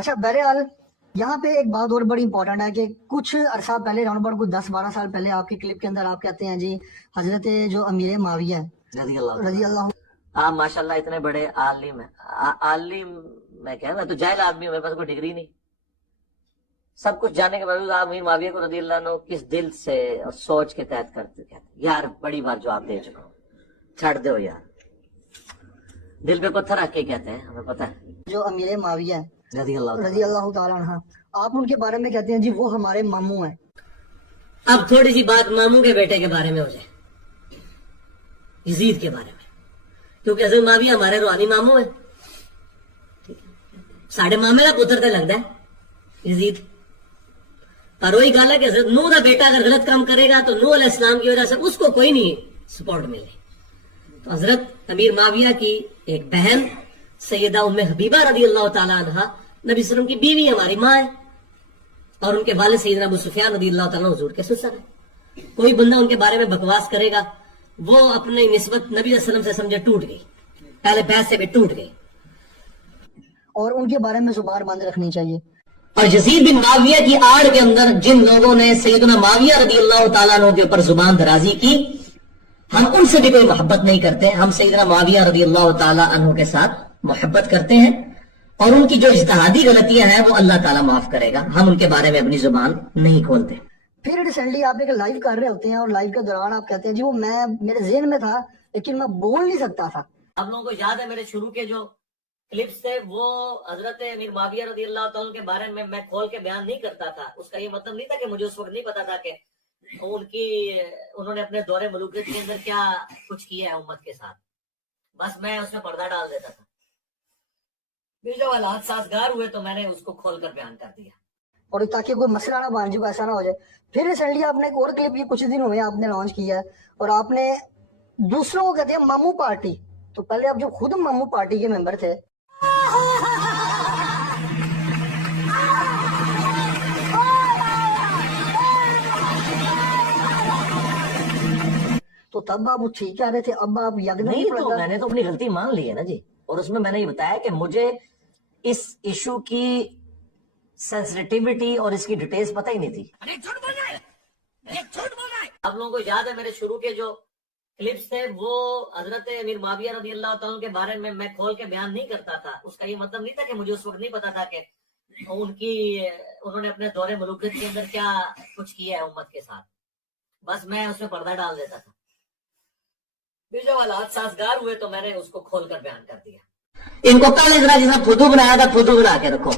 اچھا بہرحال یہاں پہ ایک بات اور بڑی امپورٹنٹ ہے کہ کچھ عرصہ پہلے راؤنڈ اباؤٹ کچھ 10-12 سال پہلے آپ کی کلپ کے اندر آپ کہتے ہیں جی حضرت جو امیر معاویہ رضی اللہ آپ ماشاء اللہ اتنے بڑے عالم ہیں. عالم میں کہہ رہا تو جاہل آدمی ہوں, میرے پاس کوئی ڈگری نہیں. سب کچھ جاننے کے باوجود آپ امیر معاویہ کو رضی اللہ عنہ کس دل سے اور سوچ کے تحت کرتے کہتے ہیں. یار بڑی بات جو آپ دے چکا ہوں, چھڑ دو یار. دل پہ پتھر رکھ کے کہتے ہیں, ہمیں پتہ ہے. جو امیر معاویہ رضی اللہ تعالیٰ عنہ, آپ ان کے بارے میں کہتے ہیں جی وہ ہمارے ماموں ہیں. اب تھوڑی سی بات ماموں کے بیٹے کے بارے میں ہو جائے, یزید کے بارے میں, کیونکہ حضرت معاویہ ہمارے روحانی ماموں ہیں. ساڑھے مامے کا پتر تو لگتا ہے یزید. پر وہی گل ہے کہ حضرت نوح کا بیٹا اگر غلط کام کرے گا تو نوح علیہ السلام کی وجہ سے اس کو کوئی نہیں سپورٹ ملے. تو حضرت امیر معاویہ کی ایک بہن سیدہ ام حبیبہ رضی اللہ تعالی عنہ نبی صلی اللہ علیہ وسلم کی بیوی ہماری ماں ہے, اور ان کے والد سیدنا ابو سفیان رضی اللہ تعالیٰ حضور کے سسر ہے. کوئی بندہ ان کے بارے میں بکواس کرے گا, وہ اپنی نسبت نبی صلی اللہ علیہ وسلم سے سمجھے ٹوٹ گئی, پہلے بحث سے بھی ٹوٹ گئی. اور ان کے بارے میں زبان بند رکھنی چاہیے. اور یزید بن معاویہ کی آڑ کے اندر جن لوگوں نے سیدنا معاویہ رضی اللہ تعالیٰ عنہ کے اوپر زبان درازی کی, ہم ان سے بھی کوئی محبت نہیں کرتے. ہم سیدنا معاویہ رضی اللہ تعالیٰ عنہ کے ساتھ محبت کرتے ہیں, اور ان کی جو اجتہادی غلطیاں ہیں وہ اللہ تعالیٰ معاف کرے گا. ہم ان کے بارے میں اپنی زبان نہیں کھولتے. پھر ریسنٹلی آپ ایک لائیو کر رہے ہوتے ہیں, اور لائیو کے دوران آپ کہتے ہیں جی وہ میں میرے ذہن میں تھا لیکن میں بول نہیں سکتا تھا. آپ لوگوں کو یاد ہے میرے شروع کے جو کلپس تھے وہ حضرت امیر معاویہ رضی اللہ تعالیٰ کے بارے میں کھول کے بیان نہیں کرتا تھا. اس کا یہ مطلب نہیں تھا کہ مجھے اس وقت نہیں پتا تھا کہ انہوں نے اپنے دور ملوکیت کے اندر کیا کچھ کیا ہے امت کے ساتھ. بس میں اس میں پردہ ڈال دیتا تھا. پھر جب حالات سازگار ہوئے تو میں نے اس کو کھول کر بیان کر دیا, اور تاکہ کوئی مسئلہ نہ بن جائے, ایسا نہ ہو جائے. پھر ریسنٹلی آپ نے ایک اور کلپ, یہ کچھ دن ہوئے آپ نے لانچ کیا ہے, اور آپ نے دوسروں کو کہتے ہیں مامو پارٹی. تو پہلے آپ جو خود مامو پارٹی کے ممبر تھے, تو تب آپ ٹھیک کہہ رہے تھے, اب آپ نہیں تو میں نے تو اپنی غلطی مان لی ہے نا جی. اور اس میں نے یہ بتایا کہ مجھے اس ایشو کی سینسٹیوٹی اور اس کی ڈیٹیلز پتہ ہی نہیں تھی. آپ لوگوں کو یاد ہے میرے شروع کے جو کلپس تھے وہ حضرت امیر معاویہ رضی اللہ تعالیٰ کے بارے میں کھول کے بیان نہیں کرتا تھا. اس کا یہ مطلب نہیں تھا کہ مجھے اس وقت نہیں پتا تھا کہ انہوں نے اپنے دور ملوکیت کے اندر کیا کچھ کیا ہے امت کے ساتھ. بس میں اس میں پردہ ڈال دیتا تھا. پھر جب حالات سازگار ہوئے تو میں نے اس کو کھول کر بیان کر دیا. ان کو پہلے ذرا جیسا فدو بنایا تھا, فدو بنا کے رکھو.